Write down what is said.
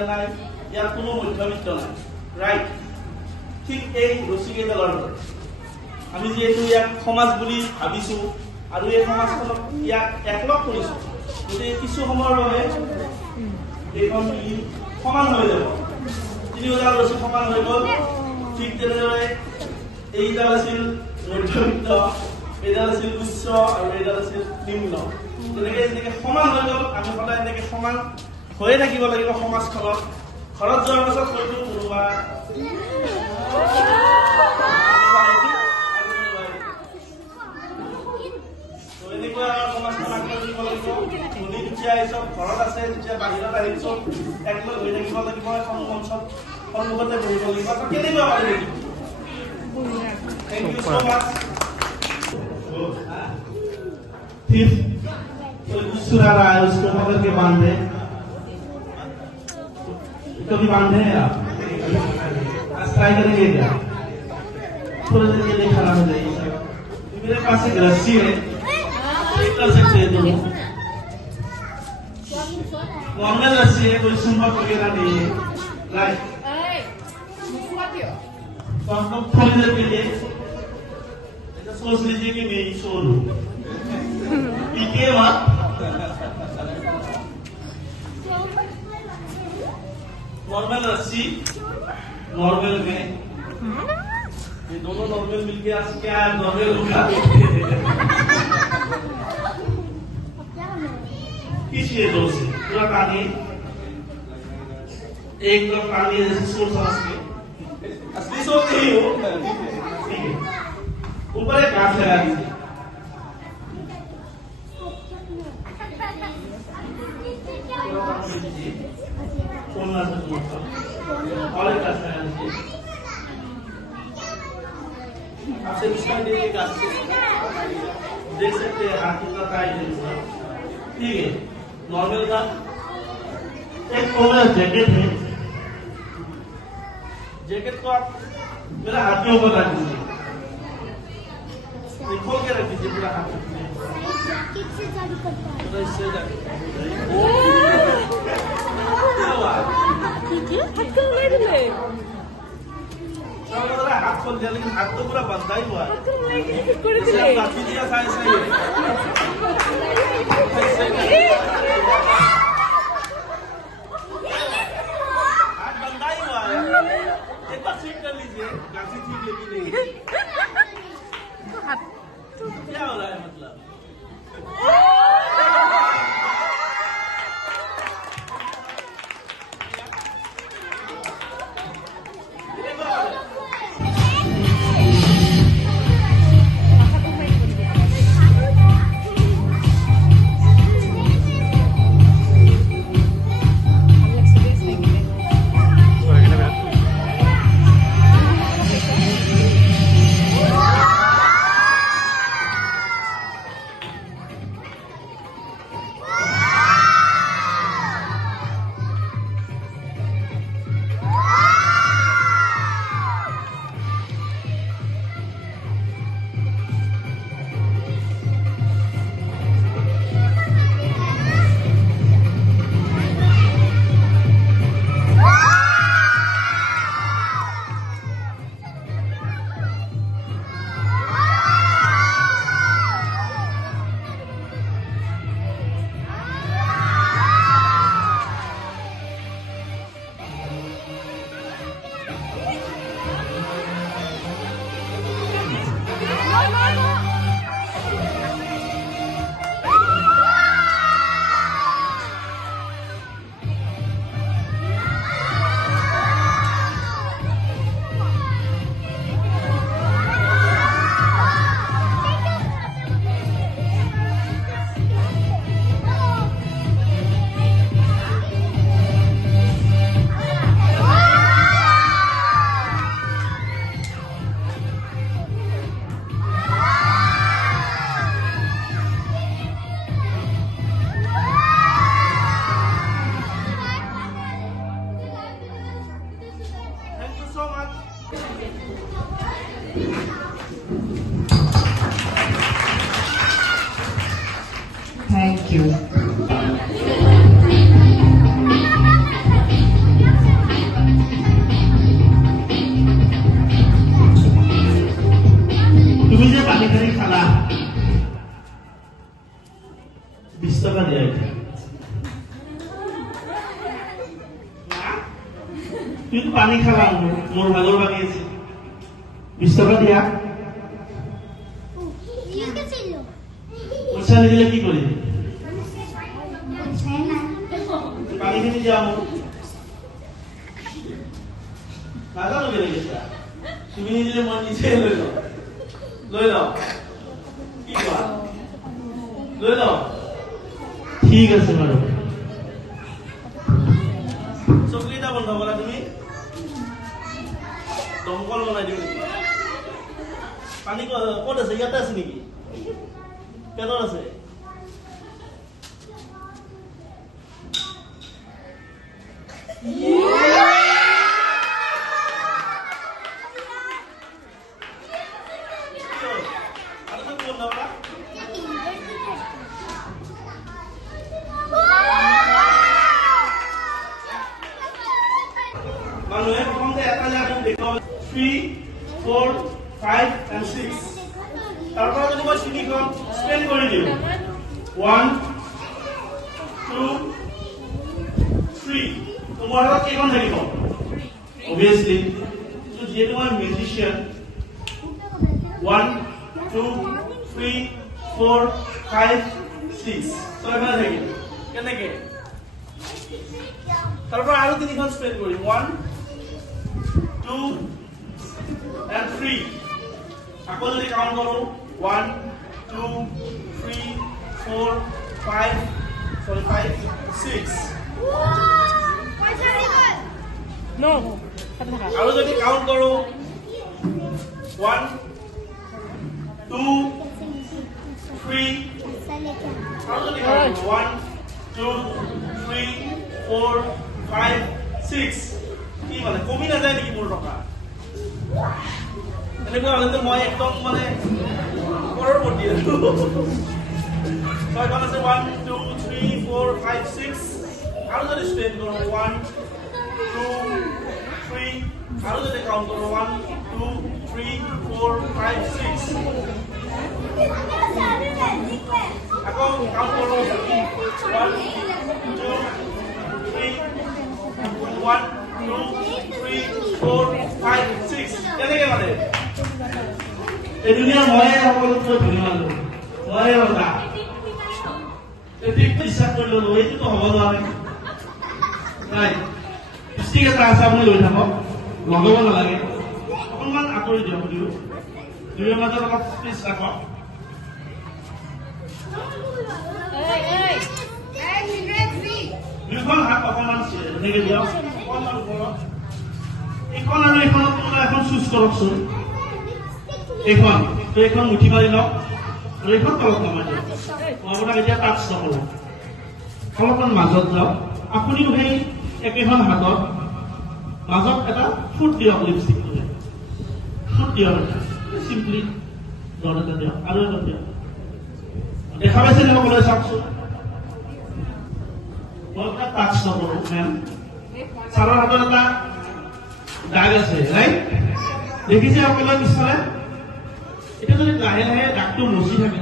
নাই, ইয়াৰ কোনো মধ্যবিত্ত নাই, ৰাইট? ঠিক এই ৰছীকেইডালৰ দৰে আমি যিহেতু ইয়াক সমাজ বুলি ভাবিছো আৰু এই সমাজখনক ইয়াক একলগ কৰিছো, গতিকে কিছু সময়ৰ বাবে এইখন মিল সমান হৈ যাব। তিনিওডাল ৰছী সমান হৈ গ'ল। ঠিক তেনেদৰে এইডাল আছিল মধ্যবিত্ত, এইডাল আছিল উচ্চ আৰু এইডাল আছিল নিম্ন। তেনেকে যেনেকে সমান হৈ গ'ল, আমি সদায় এনেকে সমান হৈয়ে থাকিব লাগিব সমাজখনত। ঘৰত যোৱাৰ পাছত হয়তো কোনোবা এনেকুৱা সমাজখন আগবাঢ়িব লাগিব। ধনী দুখীয়া চব ঘৰত আছে, যেতিয়া বাহিৰত আহিল চব একলগ হৈ থাকিব লাগিব, এখন মঞ্চত সন্মুখতে বহিব লাগিব। কেনেকুৱা পাৰি লাগিব? থেংক ইউ সো মাচ। फिर कोई दूसरा रहा है उसको पकड़ के बांधे, कभी बांधे हैं आप? आज ट्राई करेंगे क्या? थोड़ा देर के लिए खड़ा हो जाइए। मेरे पास एक रस्सी है, कर सकते हैं दोनों। नॉर्मल रस्सी है, कोई सुंबक वगैरह नहीं है, राइट? तो हम लोग थोड़ी देर के लिए सोच लीजिए कि मैं ही सो लूं। पीके मत। नॉर्मल रस्सी, नॉर्मल में ये दोनों नॉर्मल मिलके आज क्या नॉर्मल होगा? खींचिए दो से पूरा टानिए, एक तरफ टानिए जैसे सोल समझ के। असली सोल नहीं हो, ठीक है। ऊपर एक हाथ लगा दीजिए, और एक हाथ लगा दीजिए। आपसे देख सकते हैं हाथ कितना टाइट है, ठीक है। नॉर्मल का एक ओवर जैकेट है, जैकेट को आप मेरा हाथ के ऊपर रख दीजिए, खोल के रख दीजिए पूरा हाथ। हाथ खोल दिया, लेकिन हाथ तो पूरा बंधा ही हुआ है। लाठी दिया था ऐसे ही। हाथ बंधा ही हुआ है। एक बार चेक कर लीजिए, लाठी ठीक है कि नहीं। क्या हो रहा है मतलब? তুমি পানী খালা মোৰ ভাগৰ লাগি আছে 20 টকা দিয়া পইচা নিদিলে কি কৰিবি পানী খিনি দিয়া মোক নাজানো কেনে গৈছা তুমি নিদিলে মই নিজে লৈ লওঁ কি কোৱা লৈ লওঁ ঠিক আছে বাৰু চকলিটা বন্ধ কৰা তুমি দমকল বনাই দিওঁ নেকি পানী ক'ত আছে ইয়াতে আছে নেকি পেটত আছে মানুহে প্ৰথমতে এটা জাগা দেখাব 3, 4, 5 and 6 তাৰপৰা যদি মই তিনিখন স্পেন কৰি দিওঁ 1, 2, 3 তোমাৰ হাতত কেইখন থাকিব অবভিয়াছলি যিহেতু মই মিউজিচিয়ান 1, 2, 3, 4, 5, 6 ছয়খন থাকিল কেনেকে তাৰপৰা আৰু তিনিখন স্পেন কৰিম 1, 2 and 3 আকৌ যদি কাউন্ট কৰো 1, 2, 3, 4, 5 6 No. আৰু যদি কাউন্ট কৰো 1, 2, 3 আৰু যদি কাউন্ট কৰো 1, 2, 3, 4, 5, 6 কি মানে কমি নাযায় নেকি মোৰ টকা এনেকুৱা হলে মই একদম মানে কৰৰপতি ছয়খন আছে 1, 2, 3, 4, 5, 6 আৰু যদি স্পেন কৰো 1, 2, 3 আৰু যদি কাউন্ট কৰো 1, 2, 3, 4, 5, 6 আকৌ কাউন্ট কৰো 1, 2, 3 1, 2, 3, 4, 5, 6 এনেকে মানে এই দুনিয়াৰ ময়ে সকলোতকৈ ধনী মানুহ ময়ে ৰজা ঠিক বিশ্বাস কৰি ললো এইটোতো হ'ব নোৱাৰে নাই ঠিক এটা আছে আপুনি লৈ থাকক লগাব নালাগে অকণমান আঁতৰি দিয়ক দুয়োৰ মাজত অলপ স্পেচ ৰাখক দুইখন হাত অকণমান এনেকে দিয়ক অকণমান ওপৰত এইখন আৰু এইখনত কোনোবা এখন চুজ কৰকচোন এইখন তো এইখন মুঠি মাৰি লওক আৰু এইখন তলত নমাই দিয়ক মই আপোনাক এতিয়া টাচ নকৰো অলপমান মাজত যাওক আপুনিও সেই একেখন হাতত মাজত এটা ফুট দিয়ক লিপষ্টিক ফুট দিয়ক চিম্পলি দৰ এটা দিয়ক আৰু এটা দিয়ক দেখা পাইছে নে সকলোৱে চাওকচোন মই আপোনাক টাচ নকৰো মেম ছাৰৰ হাতত এটা দাগ আছে ৰাইট দেখিছে সকলোৱে পিছফালে এতিয়া যদি লাহে লাহে দাগটো মচি থাকে